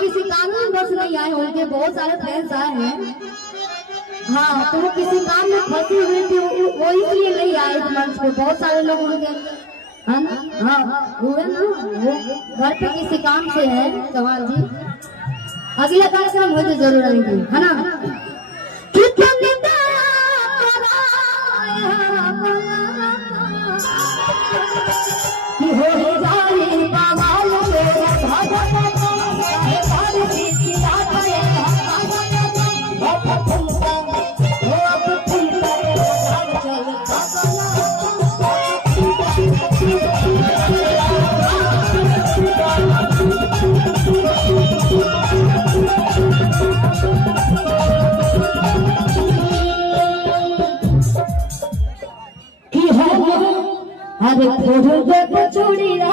किसी कानून बस नहीं आए, उनके बहुत सारे फ्रेंड्स आए हैं। हाँ, तो वो किसी काम में फंसी हुई थी, वो इसलिए नहीं आए इस मंच पे। बहुत सारे लोग उनके हाँ वो है ना, वो घर पे किसी काम से है चौहान जी। अगला कार्यक्रम हो तो जरूर आएंगे, है ना। अरे खोजो देखो चूड़िया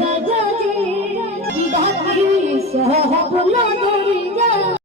राजा जी,